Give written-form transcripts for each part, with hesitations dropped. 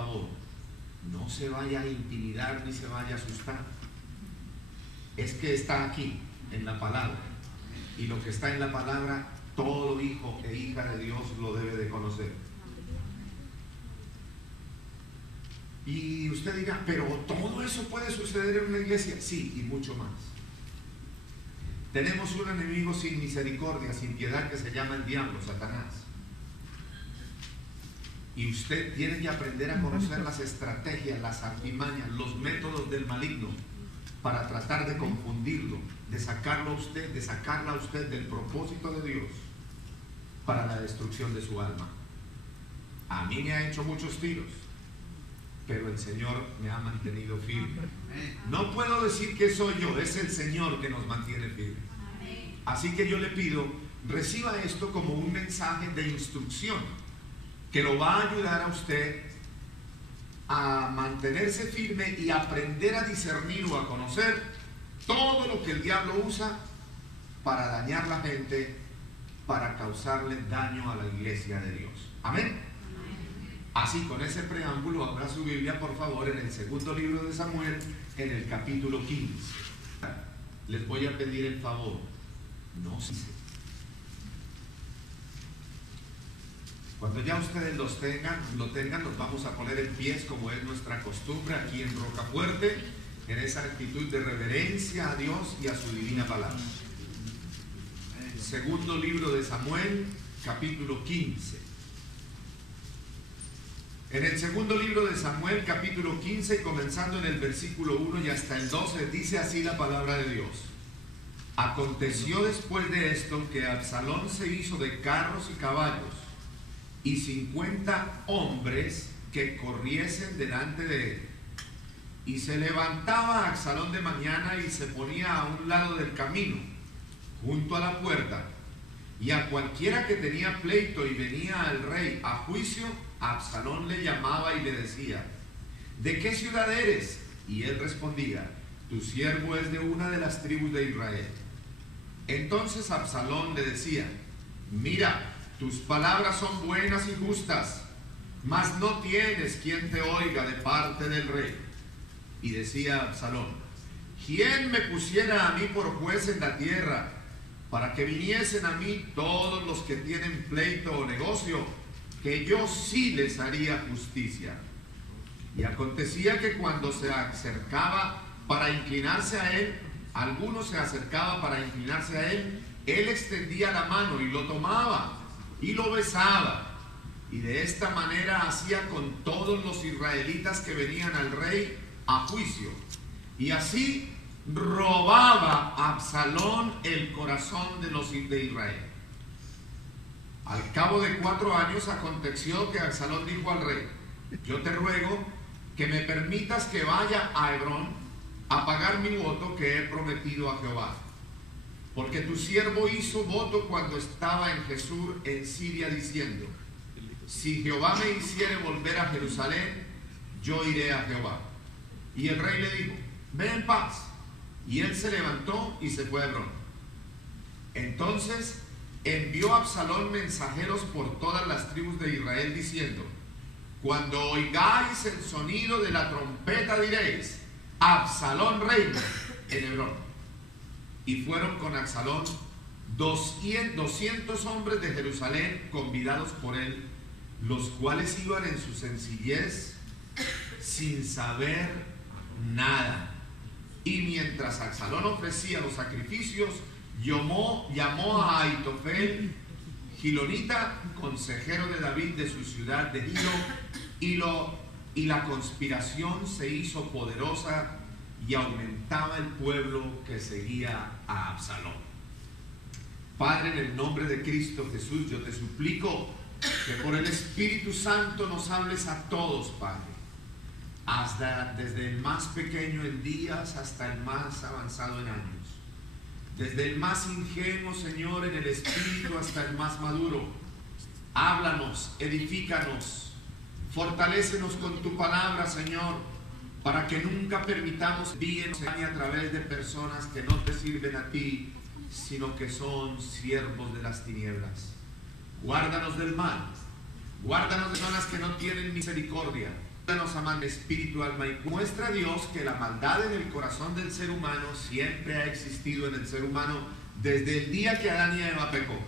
favor, no se vaya a intimidar ni se vaya a asustar. Es que está aquí, en la palabra. Y lo que está en la palabra, todo hijo e hija de Dios lo debe de conocer. Y usted dirá, pero todo eso puede suceder en una iglesia. Sí, y mucho más. Tenemos un enemigo sin misericordia, sin piedad, que se llama el diablo, Satanás. Y usted tiene que aprender a conocer las estrategias, las artimañas, los métodos del maligno para tratar de confundirlo, de sacarlo a usted, de sacarla a usted del propósito de Dios para la destrucción de su alma. A mí me ha hecho muchos tiros, pero el Señor me ha mantenido firme. No puedo decir que soy yo, es el Señor que nos mantiene firme. Así que yo le pido, reciba esto como un mensaje de instrucción que lo va a ayudar a usted a mantenerse firme y aprender a discernir o a conocer todo lo que el diablo usa para dañar la gente, para causarle daño a la iglesia de Dios. Amén. Así, con ese preámbulo, abra su Biblia, por favor, en el segundo libro de Samuel, en el capítulo 15. Les voy a pedir el favor, no se... Cuando ya ustedes lo tengan, nos vamos a poner en pies, como es nuestra costumbre aquí en Rocafuerte, en esa actitud de reverencia a Dios y a su divina palabra. Segundo libro de Samuel, capítulo 15. En el segundo libro de Samuel, capítulo 15, comenzando en el versículo 1 y hasta el 12, dice así la palabra de Dios. Aconteció después de esto que Absalón se hizo de carros y caballos y 50 hombres que corriesen delante de él. Y se levantaba Absalón de mañana y se ponía a un lado del camino, junto a la puerta, y a cualquiera que tenía pleito y venía al rey a juicio, Absalón le llamaba y le decía: ¿de qué ciudad eres? Y él respondía: tu siervo es de una de las tribus de Israel. Entonces Absalón le decía: mira, tus palabras son buenas y justas, mas no tienes quien te oiga de parte del rey. Y decía Absalón: ¿quién me pusiera a mí por juez en la tierra, para que viniesen a mí todos los que tienen pleito o negocio, que yo sí les haría justicia? Y acontecía que cuando se acercaba para inclinarse a él, alguno se acercaba para inclinarse a él, él extendía la mano y lo tomaba y lo besaba, y de esta manera hacía con todos los israelitas que venían al rey a juicio, y así robaba a Absalón el corazón de los de Israel. Al cabo de 4 años aconteció que Absalón dijo al rey: yo te ruego que me permitas que vaya a Hebrón a pagar mi voto que he prometido a Jehová, porque tu siervo hizo voto cuando estaba en Jesús en Siria, diciendo: si Jehová me hiciere volver a Jerusalén, yo iré a Jehová. Y el rey le dijo: ve en paz. Y él se levantó y se fue a Hebrón. Entonces envió Absalón mensajeros por todas las tribus de Israel, diciendo: cuando oigáis el sonido de la trompeta diréis: Absalón reina en Hebrón. Y fueron con Absalón 200 hombres de Jerusalén, convidados por él, los cuales iban en su sencillez, sin saber nada. Y mientras Absalón ofrecía los sacrificios, llamó a Aitofel, gilonita, consejero de David de su ciudad de Gilo, y la conspiración se hizo poderosa y aumentaba el pueblo que seguía a Absalón. Padre, en el nombre de Cristo Jesús, yo te suplico que por el Espíritu Santo nos hables a todos, Padre, desde el más pequeño en días hasta el más avanzado en años, desde el más ingenuo, Señor, en el espíritu hasta el más maduro. Háblanos, edifícanos, fortalécenos con tu palabra, Señor, para que nunca permitamos bien a través de personas que no te sirven a ti, sino que son siervos de las tinieblas. Guárdanos del mal, guárdanos de personas que no tienen misericordia, nos aman espíritu, alma y muestra a Dios que la maldad en el corazón del ser humano siempre ha existido en el ser humano desde el día que Adán y Eva pecó.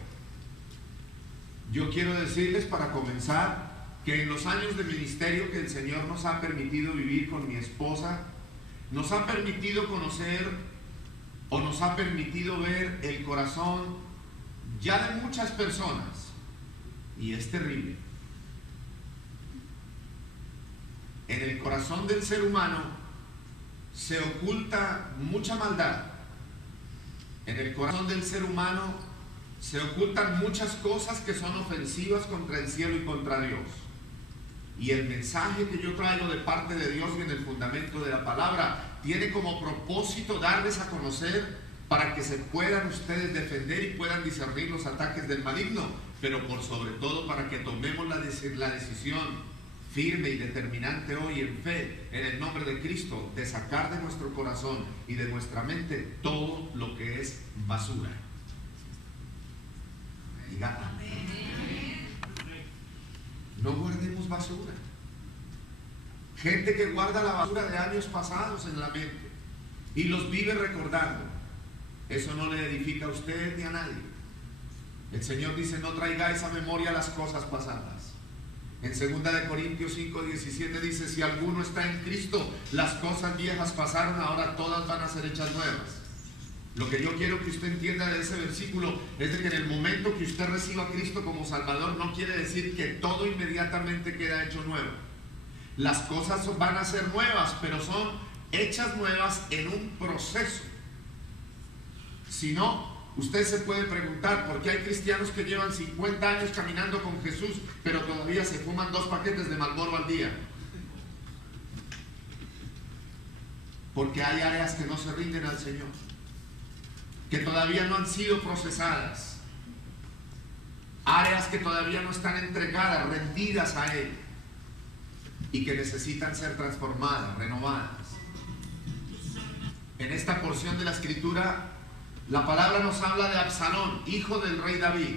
Yo quiero decirles para comenzar que en los años de ministerio que el Señor nos ha permitido vivir con mi esposa, nos ha permitido conocer o nos ha permitido ver el corazón ya de muchas personas, y es terrible. En el corazón del ser humano se oculta mucha maldad. En el corazón del ser humano se ocultan muchas cosas que son ofensivas contra el cielo y contra Dios. Y el mensaje que yo traigo de parte de Dios y en el fundamento de la palabra tiene como propósito darles a conocer para que se puedan ustedes defender y puedan discernir los ataques del maligno, pero por sobre todo para que tomemos la decisión firme y determinante hoy en fe, en el nombre de Cristo, de sacar de nuestro corazón y de nuestra mente todo lo que es basura. Diga amén. No guardemos basura. Gente que guarda la basura de años pasados en la mente y los vive recordando. Eso no le edifica a usted ni a nadie. El Señor dice: no traigáis a memoria las cosas pasadas. En 2 Corintios 5:17 dice: si alguno está en Cristo, las cosas viejas pasaron, ahora todas van a ser hechas nuevas. Lo que yo quiero que usted entienda de ese versículo es de que en el momento que usted reciba a Cristo como Salvador, no quiere decir que todo inmediatamente queda hecho nuevo. Las cosas van a ser nuevas, pero son hechas nuevas en un proceso. Si no, usted se puede preguntar por qué hay cristianos que llevan 50 años caminando con Jesús, pero todavía se fuman 2 paquetes de Marlboro al día. Porque hay áreas que no se rinden al Señor, que todavía no han sido procesadas, áreas que todavía no están entregadas, rendidas a Él, y que necesitan ser transformadas, renovadas. En esta porción de la Escritura, la palabra nos habla de Absalón, hijo del rey David.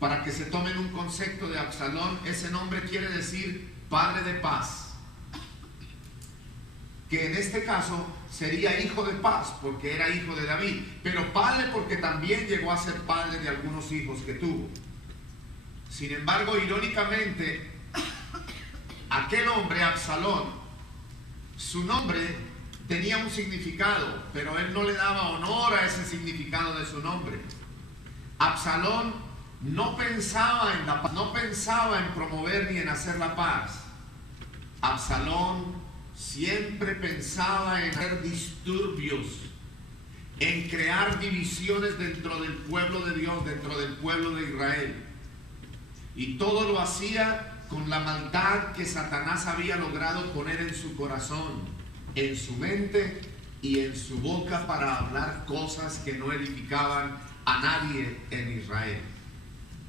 Para que se tomen un concepto de Absalón, ese nombre quiere decir padre de paz, que en este caso sería hijo de paz porque era hijo de David, pero padre porque también llegó a ser padre de algunos hijos que tuvo. Sin embargo, irónicamente, aquel hombre Absalón, su nombre tenía un significado, pero él no le daba honor a ese significado de su nombre. Absalón no pensaba en la paz, no pensaba en promover ni en hacer la paz. Absalón siempre pensaba en hacer disturbios, en crear divisiones dentro del pueblo de Dios, dentro del pueblo de Israel. Y todo lo hacía con la maldad que Satanás había logrado poner en su corazón, en su mente y en su boca para hablar cosas que no edificaban a nadie en Israel.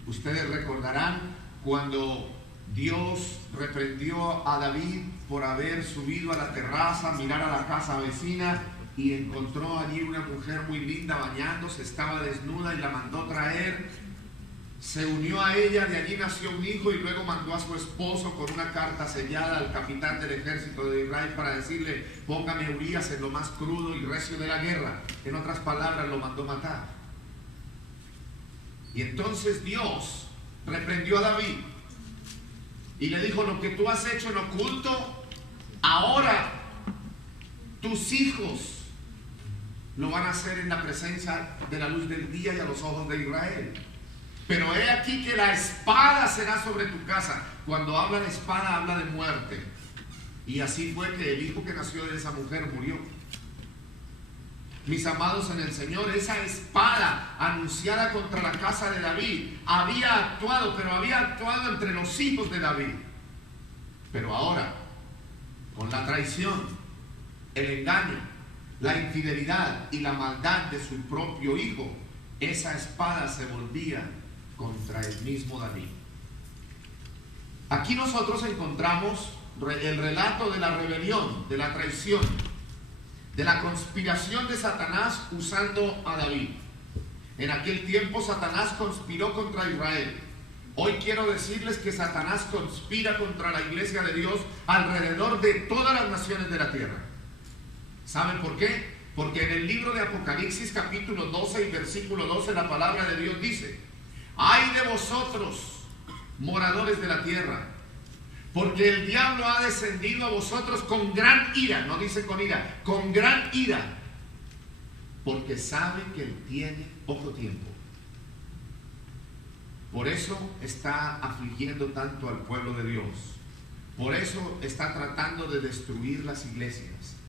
Ustedes recordarán cuando Dios reprendió a David por haber subido a la terraza, mirar a la casa vecina y encontró allí una mujer muy linda bañándose, estaba desnuda y la mandó traer. Se unió a ella, de allí nació un hijo y luego mandó a su esposo con una carta sellada al capitán del ejército de Israel para decirle: póngame a Urías en lo más crudo y recio de la guerra. En otras palabras, lo mandó matar. Y entonces Dios reprendió a David y le dijo: lo que tú has hecho en oculto, ahora tus hijos lo van a hacer en la presencia de la luz del día y a los ojos de Israel. Pero he aquí que la espada será sobre tu casa. Cuando habla de espada, habla de muerte. Y así fue que el hijo que nació de esa mujer murió. Mis amados en el Señor, esa espada anunciada contra la casa de David había actuado, pero había actuado entre los hijos de David. Pero ahora, con la traición, el engaño, la infidelidad y la maldad de su propio hijo, esa espada se volvía contra el mismo David. Aquí nosotros encontramos el relato de la rebelión, de la traición, de la conspiración de Satanás usando a David. En aquel tiempo Satanás conspiró contra Israel Hoy quiero decirles que Satanás conspira contra la iglesia de Dios alrededor de todas las naciones de la tierra. ¿Saben por qué? Porque en el libro de Apocalipsis capítulo 12 y versículo 12 la palabra de Dios dice: ay de vosotros, moradores de la tierra, porque el diablo ha descendido a vosotros con gran ira, no dice con ira, con gran ira, porque sabe que él tiene poco tiempo. Por eso está afligiendo tanto al pueblo de Dios. Por eso está tratando de destruir las iglesias.